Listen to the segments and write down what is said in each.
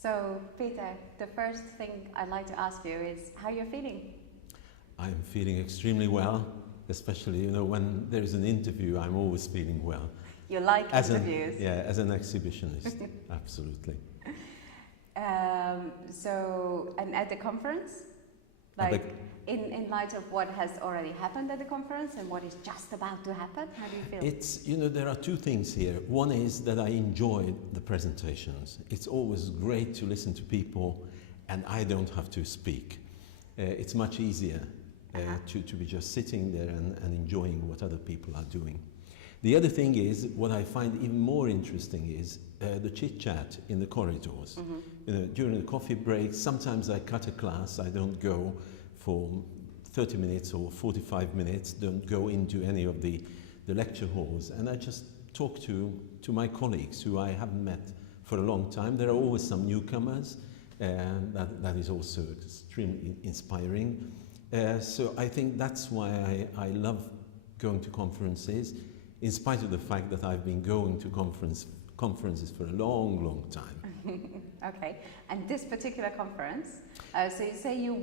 So, Peter, the first thing I'd like to ask you is how you're feeling. I'm feeling extremely well, especially, when there is an interview, I'm always feeling well. You like interviews? As an exhibitionist, absolutely. And at the conference, in light of what has already happened at the conference and what is just about to happen, how do you feel? There are two things here. One is that I enjoy the presentations. It's always great to listen to people and I don't have to speak. It's much easier to be just sitting there and enjoying what other people are doing. The other thing is, what I find even more interesting is the chit-chat in the corridors. Mm-hmm. During the coffee breaks, sometimes I cut a class, I don't go for 30 minutes or 45 minutes, don't go into any of the lecture halls, and I just talk to my colleagues who I haven't met for a long time. There are always some newcomers, and that is also extremely inspiring. So I think that's why I love going to conferences, in spite of the fact that I've been going to conferences for a long, long time. Okay, and this particular conference, so you say you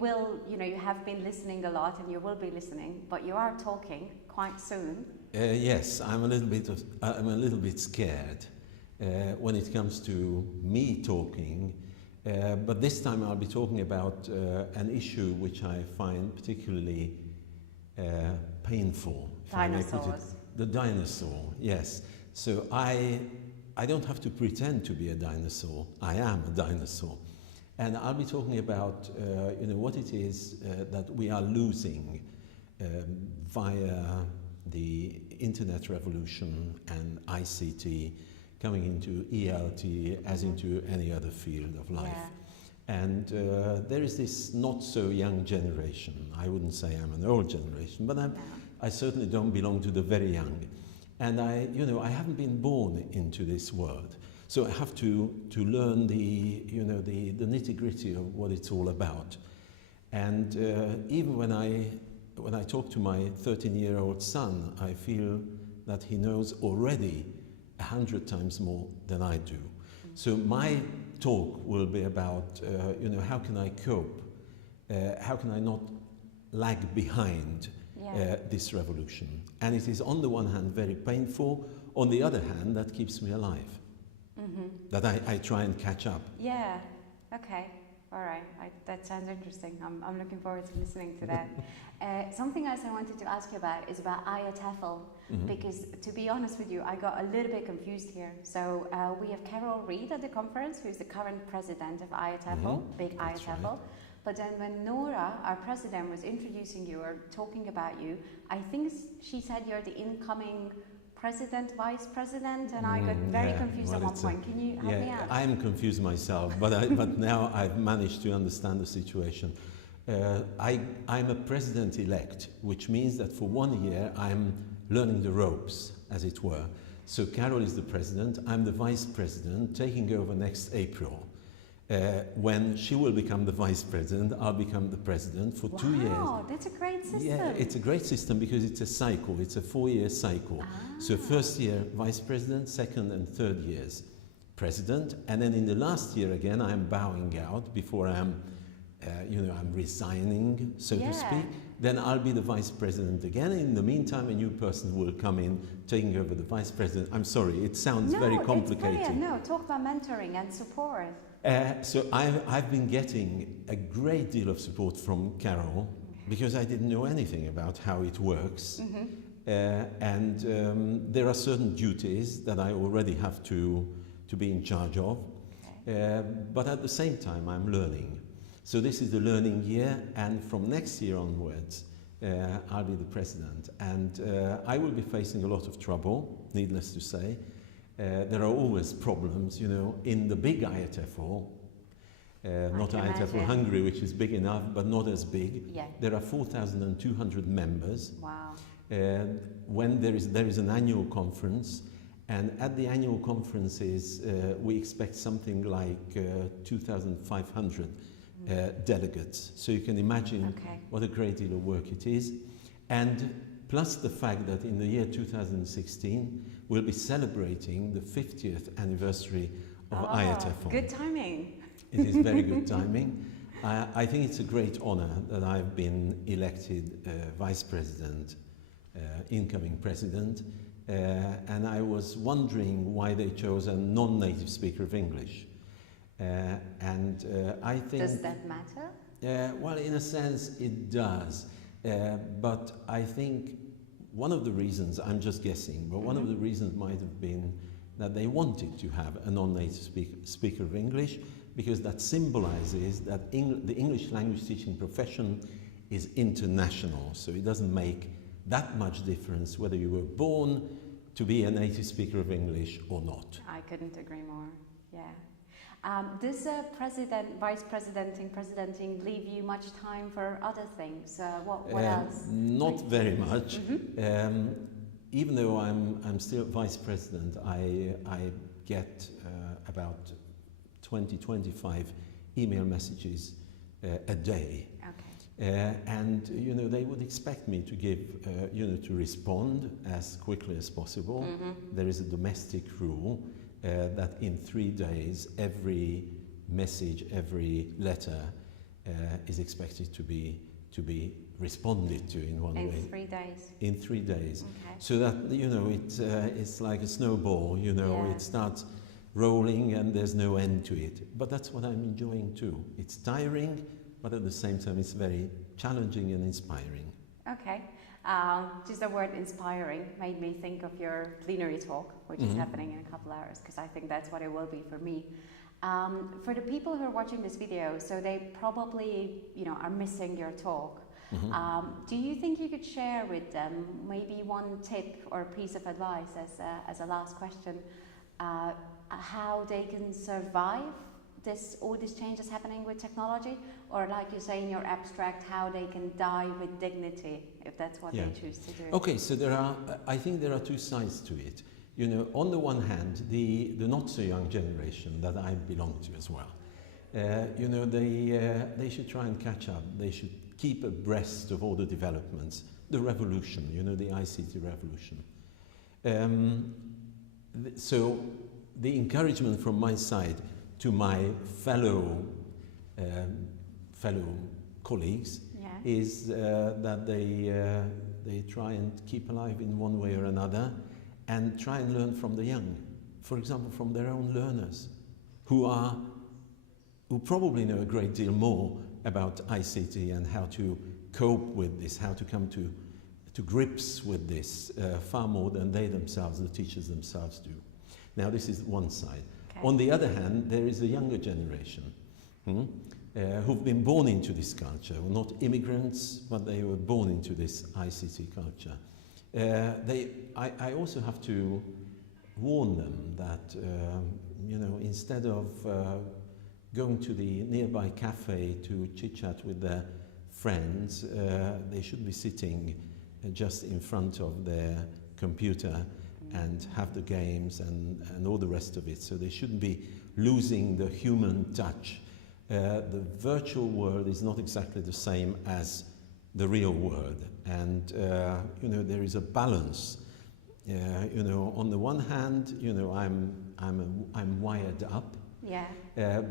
have been listening a lot and you will be listening, but you are talking quite soon. Yes, I'm a little bit scared when it comes to me talking, but this time I'll be talking about an issue which I find particularly painful. Dinosaurs. The dinosaur, yes. So I don't have to pretend to be a dinosaur. I am a dinosaur. And I'll be talking about what it is that we are losing via the internet revolution and ICT coming into ELT as into any other field of life. Yeah. And there is this not so young generation. I wouldn't say I'm an old generation, but I certainly don't belong to the very young. And I haven't been born into this world. So I have to learn the nitty-gritty of what it's all about. And even when I talk to my 13-year-old son, I feel that he knows already 100 times more than I do. So my talk will be about, how can I cope? How can I not lag behind this revolution? And it is on the one hand very painful, on the other hand that keeps me alive. Mm-hmm. That I try and catch up. Yeah, okay, all right, that sounds interesting. I'm looking forward to listening to that. Something else I wanted to ask you about is about IATEFL, mm-hmm. because to be honest with you, I got a little bit confused here. So we have Carol Reed at the conference, who's the current president of IATEFL, mm-hmm. Big That's IATEFL. Right. But then when Nora, our president, was introducing you or talking about you, I think she said you're the incoming president, vice president, and I got very confused at one point. Can you help me out? I'm confused myself, but now I've managed to understand the situation. I'm a president-elect, which means that for 1 year I'm learning the ropes, as it were. So Carol is the president, I'm the vice president, taking over next April. When she will become the vice president, I'll become the president for 2 years. Wow, that's a great system. Yeah, it's a great system because it's a cycle. It's a 4-year cycle. So first year, vice president, second and third years, president. And then in the last year again, I'm bowing out before I'm resigning, so to speak. Then I'll be the vice president again. In the meantime, a new person will come in, taking over the vice president. I'm sorry, it sounds very complicated. No, talk about mentoring and support. So I've been getting a great deal of support from Carol because I didn't know anything about how it works. Mm-hmm. There are certain duties that I already have to be in charge of. Okay. But at the same time, I'm learning. So this is the learning year, and from next year onwards, I'll be the president. And I will be facing a lot of trouble, needless to say. There are always problems, in the big IATEFL, not IATEFL Hungary, which is big enough, but not as big. Yeah. There are 4,200 members. Wow. When there is an annual conference, and at the annual conferences, we expect something like 2,500 delegates. So you can imagine what a great deal of work it is. And plus the fact that in the year 2016, we'll be celebrating the 50th anniversary of IATEFL. Good timing. It is very good timing. I think it's a great honor that I've been elected Vice President, incoming President, and I was wondering why they chose a non-native speaker of English. I think... Does that matter? Well, in a sense, it does. But I think one of the reasons, I'm just guessing, but one of the reasons might have been that they wanted to have a non-native speaker of English, because that symbolizes that the English language teaching profession is international. So it doesn't make that much difference whether you were born to be a native speaker of English or not. I couldn't agree more, yeah. Does vice presidenting leave you much time for other things? What else? Not very much. Even though I'm still vice president, I get about 20-25 email messages a day. Okay. And they would expect me to give, to respond as quickly as possible. There is a domestic rule that in 3 days, every message, every letter is expected to be responded to in one way. In 3 days? In 3 days. Okay. So that, it's like a snowball, Yeah. It starts rolling and there's no end to it. But that's what I'm enjoying too. It's tiring, but at the same time it's very challenging and inspiring. Okay. Just the word inspiring made me think of your plenary talk, which is happening in a couple hours, because I think that's what it will be for me. For the people who are watching this video, so they probably, are missing your talk. Do you think you could share with them maybe one tip or piece of advice as a last question, how they can survive all these changes happening with technology, or like you say in your abstract, how they can die with dignity if that's what they choose to do? Okay, so I think there are two sides to it. On the one hand, the not so young generation that I belong to as well, they should try and catch up. They should keep abreast of all the developments, the revolution, the ICT revolution. So the encouragement from my side to my fellow colleagues is that they try and keep alive in one way or another and try and learn from the young. For example, from their own learners who probably know a great deal more about ICT and how to cope with this, how to come to grips with this far more than they themselves, the teachers themselves, do. Now, this is one side. Okay. On the other hand, there is a younger generation who've been born into this culture, not immigrants, but they were born into this ICT culture. I also have to warn them that, instead of going to the nearby cafe to chit-chat with their friends, they should be sitting just in front of their computer and have the games and all the rest of it. So they shouldn't be losing the human touch. The virtual world is not exactly the same as the real world. And, there is a balance. On the one hand, I'm wired up. Yeah.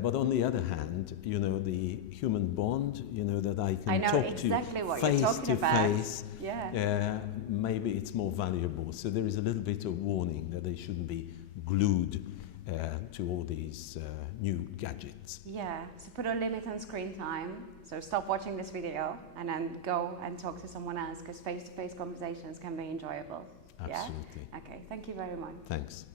But on the other hand, the human bond, that I can talk exactly to what face you're talking to about. face, yeah. Maybe it's more valuable. So there is a little bit of warning that they shouldn't be glued to all these new gadgets. Yeah, so put a limit on screen time. So stop watching this video and then go and talk to someone else, because face-to-face conversations can be enjoyable. Absolutely. Yeah? Okay, thank you very much. Thanks.